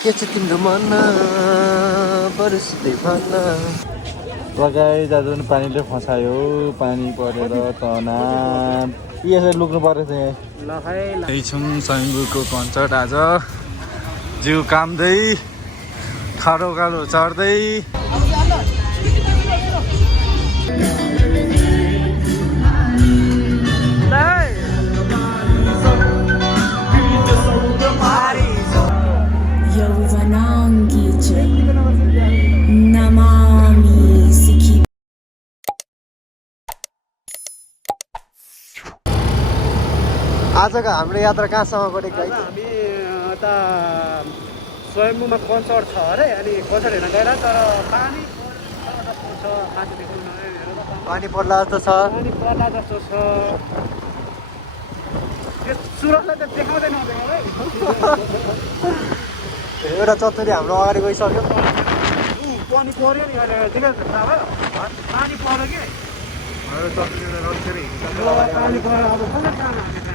के छ तिम्रो मनमा बरसदै भन्न लगाइ दाजु पनि पानीले फसायो पानी परेर तना यसरी लुक्नु परेछ यही छौँ सैङ्गुको कन्सर्ट आज जिउ काम्दै ठाडो कालो चढ्दै आजको हाम्रो यात्रा कहाँसम्म गएको है हामी यता स्वयम्भूमा कन्सर्ट छ अरे अनि कन्सर्ट हेर्न गएर तर पानी पानी पर्ला जस्तो छ पानी पर्ला जस्तो छ त्यो सुरजलाई त देखाउँदैन एउटा चतुरी हाम्रो अगाडि गइसक्यो पानी पर्यो नि अहिले पानी पर्यो कि पानी पर्यो अब कसरी जानु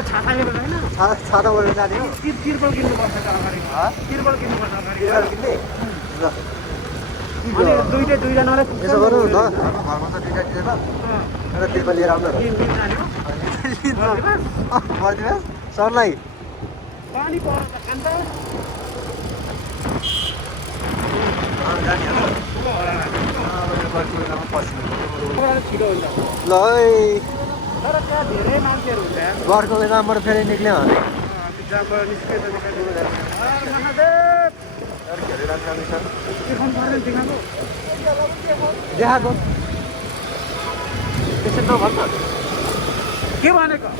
छाताले होइन छाताबाट जाने हो तिर्पल किन्नुपर्छ अगाडि तिर्पल किन्नुपर्छ अगाडि अनि दुईजनालाई यसो गरौँ न घरमा त दुईवटा दिएर एउटा तिर्पल लिएर आउनु गरिदिनुहोस् सरलाई पानी पर्छ खान्छ छिटो हुन्छ ल तर त्यहाँ धेरै मान्छेहरू हुन्छ घरको बेलाबाट फेरि निक्ल्यो भने देखाएको त्यसरी नभन्छ के भनेको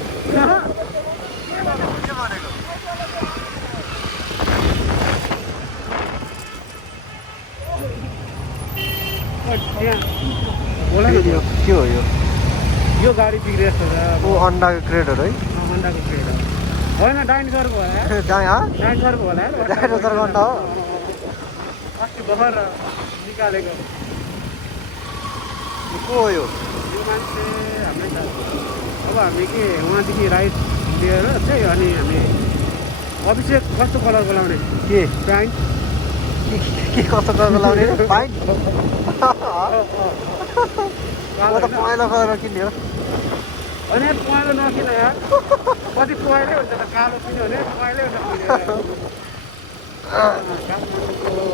के हो यो गाडी बिग्रेछ ऊ अन्डाको क्रेडहरू है अन्डाको क्रेड होइन डाइनोसरको होला डाइनोसरको होला डाइनोसरको अन्डा हो अस्ति भर्खर निकालेको को हो यो मान्छे हाम्रै छ अब हामी के उहाँदेखि राइट लिएर चाहिँ अनि हामी अभिषेक कस्तो कलरको लाउने के प्यान्ट के कस्तो कलरको लाउने पाइन्ट त पहेँलो कलरमा किन्ने हो अनि पहेँलो नकिन यार कति पहेँलै हुन्छ त कालो किन्यो भने पहेँलै हुन्छ काठमाडौँको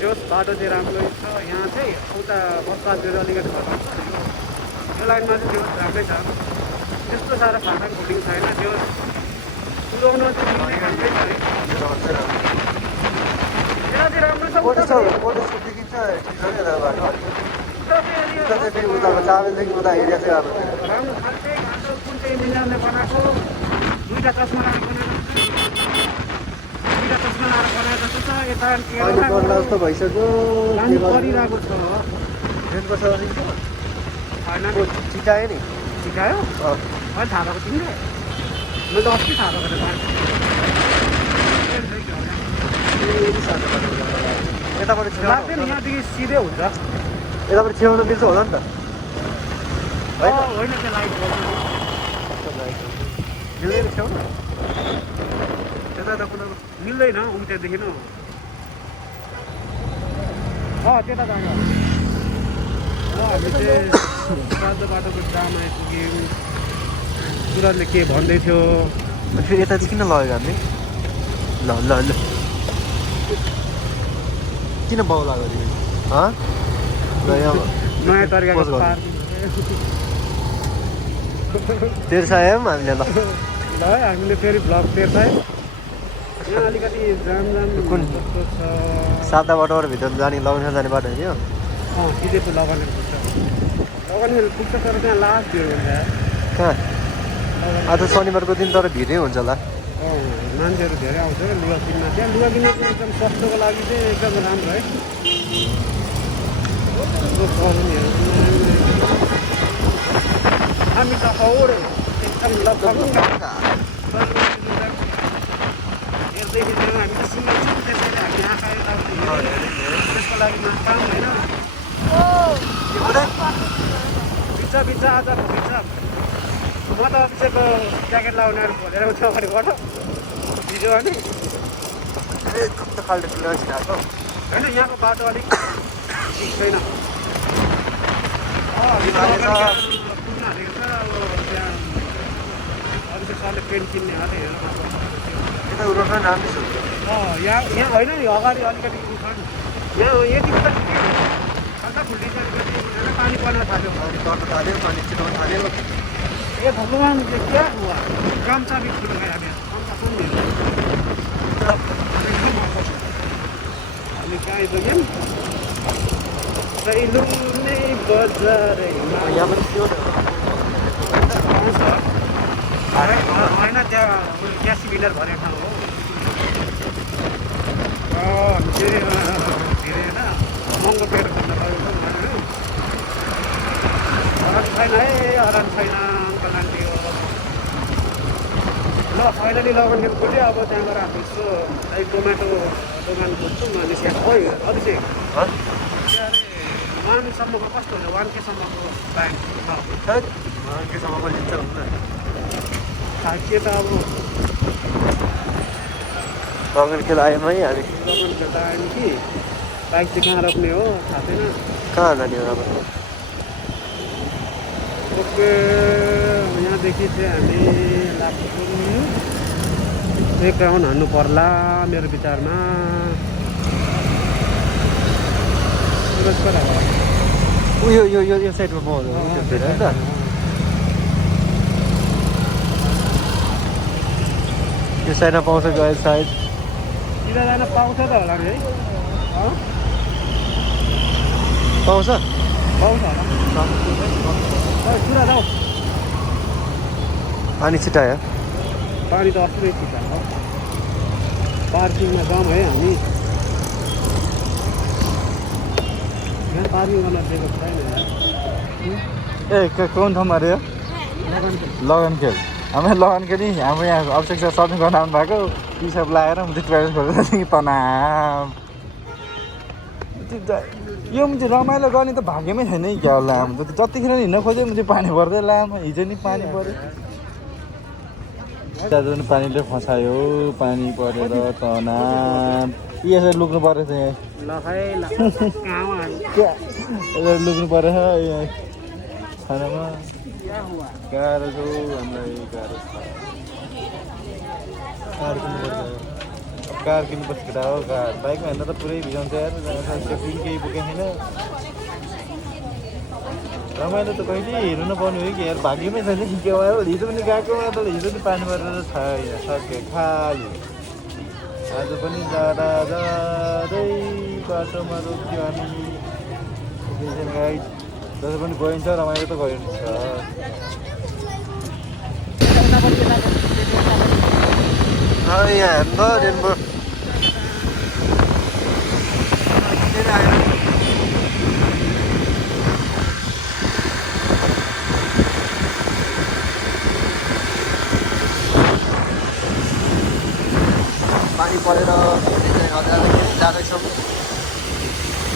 जोस बाटो चाहिँ राम्रो छ यहाँ चाहिँ उता बसपासहरू अलिकति खतरा छ यो लाइनमा चाहिँ जोस राम्रै छ त्यस्तो साह्रो फाटा फुटिङ छैन त्यो पुऱ्याउनु चाहिँ राम्रै छ है यहाँ चाहिँ राम्रो छ चाबेलदेखि उता एरिया चाहिँ अब राम्रो खालकै घाँसो कुन चाहिँ इन्जिनियरले बनाएको दुईवटा चस्मा लगाएर बनाएको दुईवटा चस्मा लगाएर बनाएको जस्तो छ यता जस्तो भइसक्यो पानी परिरहेको छ ट्रेनको छ होइन चिटायो नि सिकायो अहिले थाहा भएको तिमीले मैले त अस्ति थाहा भएको यताबाट लाग्दैन यहाँदेखि सिधै हुन्छ यताबाट छेउन मिल्छ होला नि त होइन त्यो लाइट मिल्दैन छेउन त्यता त कुनै मिल्दैन उतादेखि न त्यता जान्छ हामी चाहिँ बाटो बाटोको जाम आइपुग्यौँ सुरजले के भन्दै थियो फेरि यता चाहिँ किन लगेको हामीले ल ल ल किन बाउला गऱ्यो नयाँ तरिकाको तेर्सायो हामीले ल हामीले फेरि भ्लग तेर्सायो यहाँ अलिकति जाम कुन जस्तो छ सादा बाटोबाट भित्र जाने लगाउन जाने बाटो होइन यो सिधै लगाउने पुग्छ तर त्यहाँ लास्ट भिड हुन्छ कहाँ आज शनिबारको दिन तर भिडै हुन्छ होला मान्छेहरू धेरै आउँछ क्या लुगा किन्न त्यहाँ लुगा किन्न चाहिँ एकदम सस्तोको लागि चाहिँ एकदम राम्रो है हामी त एकदम लगभग हेर्दै हामी त सिङ्गल छौँ त्यसैले हामी आँखा त्यसको लागि काम होइन भित्र आज भित्र म त अफिसको ज्याकेट लाउनेहरू खोलेर आउँछु अगाडिबाट भिडियो अनि कस्तो खालको ठुलो छिराको होइन यहाँको बाटो अलिक ठिक छैन अरू सरले पेन्ट किन्ने अरे यता उनीहरूको नाम सुन्छ यहाँ होइन नि अगाडि अलिकति छ नि यहाँ यतिको त ठिकै हो हल्का फुल्टिसकेपछि पानी पर्न थाल्यो पर्न थाल्यो पानी छिटाउन थाल्यो ये भगवान ये क्या हुआ गमछा भी खुल गया क्या हामी कहाँ आइपुग्यौँ सैलुने बजारमा यहाँ पनि थियो होइन त्यहाँ ग्यास सिलिन्डर भरेको ठाउँ हो धेरै होइन महँगो पेट खान लगेको हरान छैन है हरान छैन अङ्कल आन्टी हो ल फाइनली लगन खेल खोल्यो अब त्यहाँबाट हामी यसो टोमेटो दोकान खोज्छौँ अनि खोइ अभिषेक त्यहाँ अरे 1 सम्मको कस्तो हुन्छ 1K सम्मको ब्याङ्क केसम्मको लिन्छ के त अब लगन खेल आयौँ है हामी लगन खेल त आयौँ कि बाइक चाहिँ कहाँ रोक्ने हो थाहा छैन कहाँ जाने हो अब ओके यहाँदेखि चाहिँ हामी लाग्छौँ एक राउन्ड हान्नु पर्ला मेरो विचारमा उयो यो यो यो साइडमा पाउँछ होइन त यो साइडमा पाउँछ गए साइड सिधा जान पाउँछ त होला नि है पाउँछ पाउँछ होला सिधा जाऊ पानी छिटायो पानी त अस्ति नै छिटाएको पार्किङमा जाउँ है हामी यहाँ पार्किङ गर्न दिएको छैन ए कुन ठाउँमा अरे लगन खेल हामी लगन खेल नि हाम्रो यहाँ अभिषेक सर सर्टिङ गर्न आउनु भएको टी सर्ट लगाएर म त्यो ट्राभल खोल्दै तनाव यो म चाहिँ रमाइलो गर्ने त भाग्यमै छैन है क्या होला हाम्रो जतिखेर हिँड्न खोज्यो म चाहिँ पानी पर्दै लामो हिजो नि पानी पऱ्यो दाजु पनि पानीले फसायो पानी परेर तनाव यसरी लुक्नु परेछ यहाँ यसरी लुक्नु परेछ यहाँ खानामा गाह्रो छ हामीलाई गाह्रो छ कार किन्नुपर्छ कार किन्नुपर्छ केटा हो कार बाइकमा हिँड्दा त पुरै भिजाउँछ यार सेफ्टी केही बोकेको छैन रमाइलो त कहिले हेर्नु नपाउने हो कि यार भाग्यमै छैन कि के भयो हिजो पनि गएको तर हिजो पनि पानी परेर छैन सक्यो खाली आज पनि जाँदा जाँदै बाटोमा रोक्यो हामी गाइड जसो पनि गइन्छ रमाइलो त गइन्छ यहाँ हेर्नु त रेनबो पानी परेर जाँदैछौँ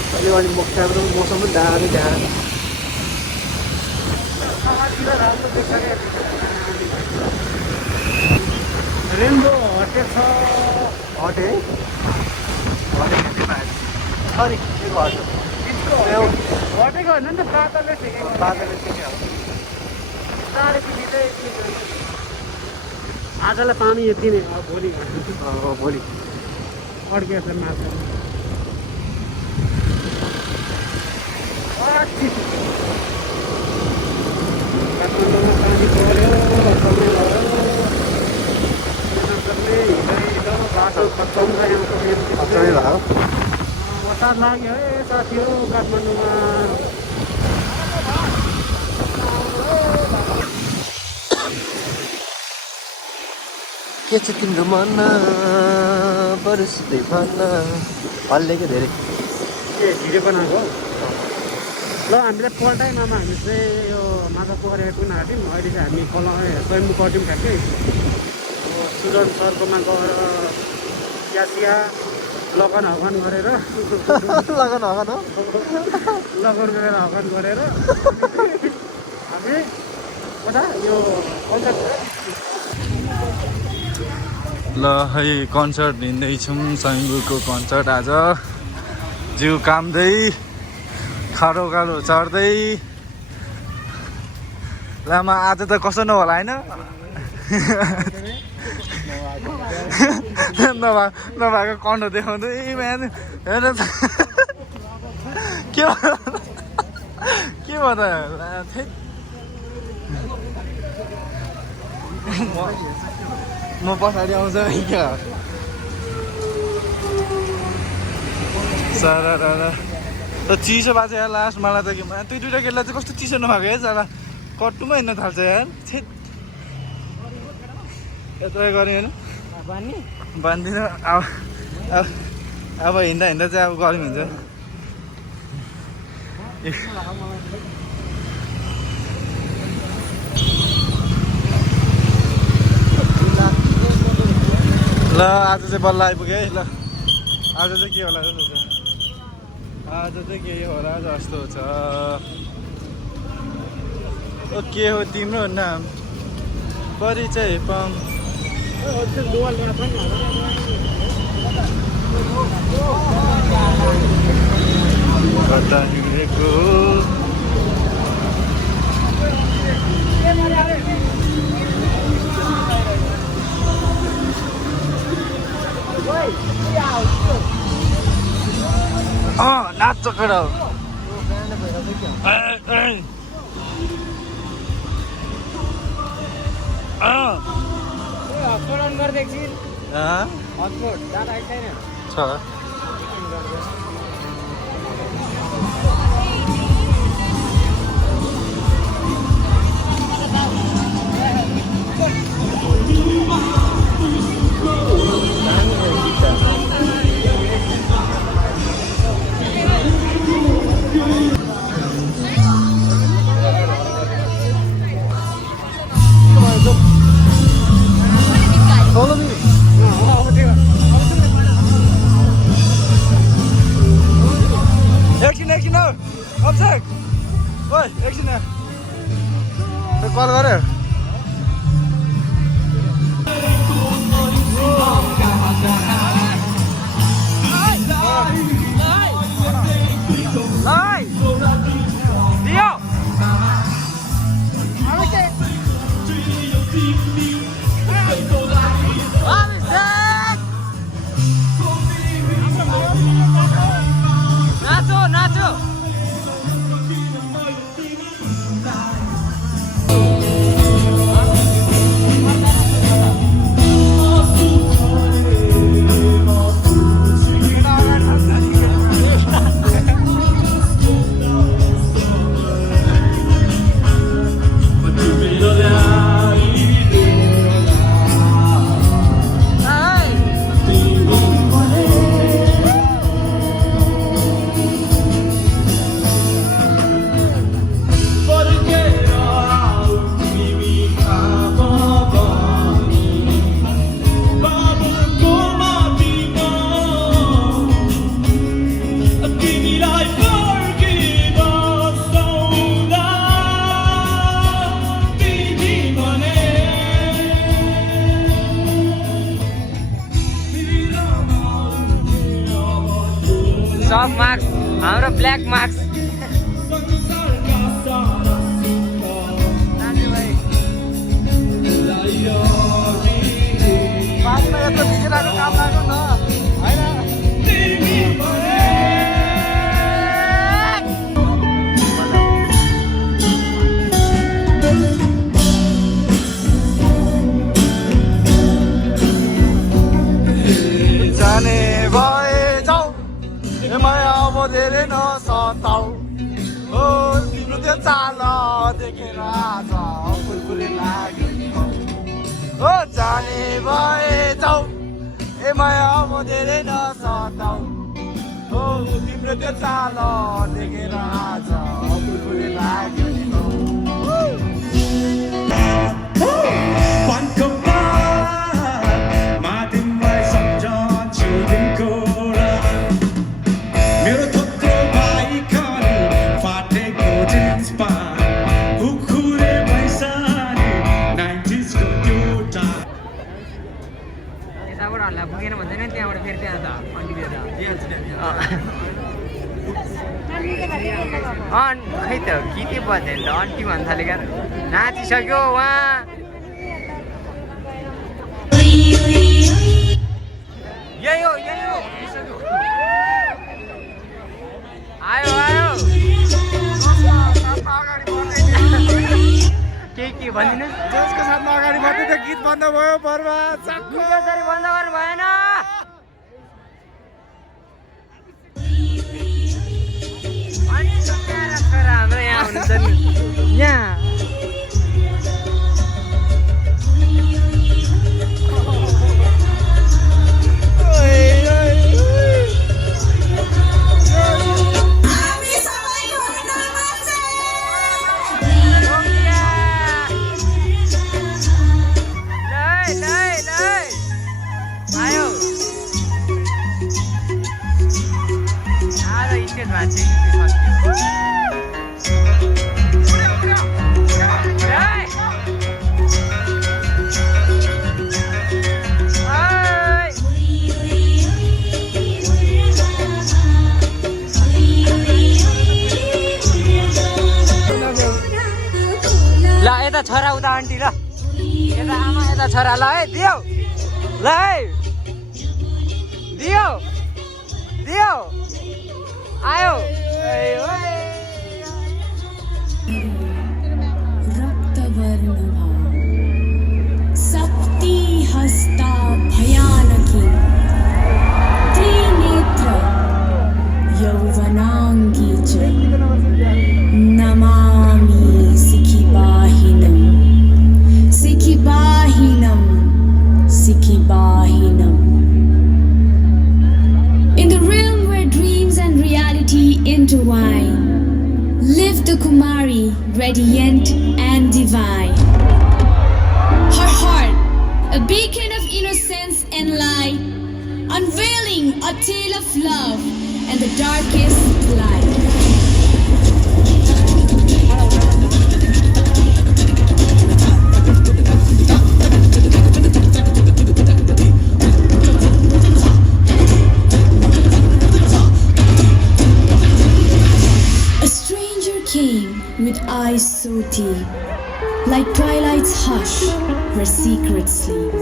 अहिले अनि मोक्साको मौसम पनि दामी त्यहाँ रेनबो हटे छ हटे सरी हटेको होइन नि त बादलले ठिकेको बादलले ठिकै आजलाई पानी यति नै हो भोलि भोलि अड्केछ माछा काठमाडौँमा पानी पऱ्यो बाटो खत्तम भयो बसार लाग्यो है साथी हो काठमाडौँमा के छ तिम्रो मनमा परिस्थिति भन्न हल्लेको धेरै ए भिडियो बनाएको ल हामीले पल्टाइमामा हामी चाहिँ यो माछा पोखरी आइपुग्न आँट्यौँ अहिले चाहिँ हामी स्वयम्भू पट्यौँ ठ्याक्कै सुजन सरकोमा गएर चिया लगन हगन गरेर लगन हगन हो लगन गरेर हगन गरेर हामी कता यो ल है कन्सर्ट हिँड्दैछौँ सङ्गुको कन्सर्ट आज जिउ काम्दै खारो खारो चढ्दै लामा आज त कसो नहोला होइन नभएको कन्डो देखाउँदै बिहान हेर त के भयो त म पछाडि आउँछ क्या सारा त चिसो भएको छ यार लास्ट मलाई त के त्यो दुइटा केटा चाहिँ कस्तो चिसो नभएको है साला कट्टुमा हिँड्न थाल्छ यार छेट यत्रो गरेँ होइन बान्दिनँ अब हिँड्दा हिँड्दा चाहिँ अब गर्मी हुन्छ ल आज चाहिँ बल्ल आइपुग्यो है ल आज चाहिँ के होला जस्तो छ आज चाहिँ के होला जस्तो छ ओ के हो तिम्रो नाम परिचय पाऊँ कता हिँडेको नाच केटा छ एकछिन अभिषेक ओइ एकछिन कल गऱ्यो सफ्ट मार्क्स हाम्रो ब्ल्याक मार्क्स जाने भए जाऊ माया अब धेरै नसताऊ हो तिम्रो त्यो चाल देखेर आज फुलफुले लाग्यो हो जाने भए जाऊ ए माया अब धेरै नसताऊ हो तिम्रो त्यो चाल देखेर आज फुलफुले लाग्यो पुगेन भन्दैन त्यहाँबाट फेरि त्यहाँ त अन्टी खै त गीतै बज्दैन त अन्टी भन्न थालेका नाचिसक्यो उहाँ यही हो आयो के भनिदिनुहोस् जसको साथमा अगाडि बढ्दै थियो गीत बन्द भयो बर्बाद कसरी बन्द गर्नु भएन हाम्रो यहाँ हुनुहुन्छ नि यहाँ ल यता छोरा उता आन्टी ल यता आमा यता छोरा ल है दियो ल है दियो आयो शक्ति हस्ता भयानकी त्रिनेत्र यौवनाङ्गी च Namami सिखिबाहिनम्. In the realm where dreams and reality intertwine, live the Kumari, radiant and divine. Her heart, a beacon of innocence and light, unveiling a tale of love and the darkest light. With eyes so deep, like twilight's hush, where secrets sleep.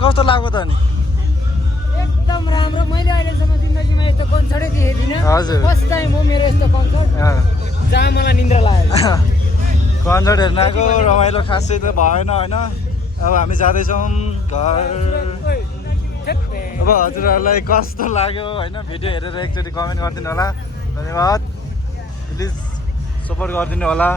कस्तो लाग्यो त नि एकदम राम्रो मैले अहिलेसम्म जिन्दगीमा यस्तो कन्सर्टै देखेको थिइनँ हजुर फर्स्ट टाइम हो मेरो यस्तो कन्सर्ट जहाँ मलाई निन्द्रा लाग्यो कन्सर्ट हेर्न आएको रमाइलो खासै त भएन होइन अब हामी जाँदैछौँ घर अब हजुरहरूलाई कस्तो लाग्यो होइन भिडियो हेरेर एकचोटि कमेन्ट गरिदिनु होला धन्यवाद प्लिज सपोर्ट गरिदिनु होला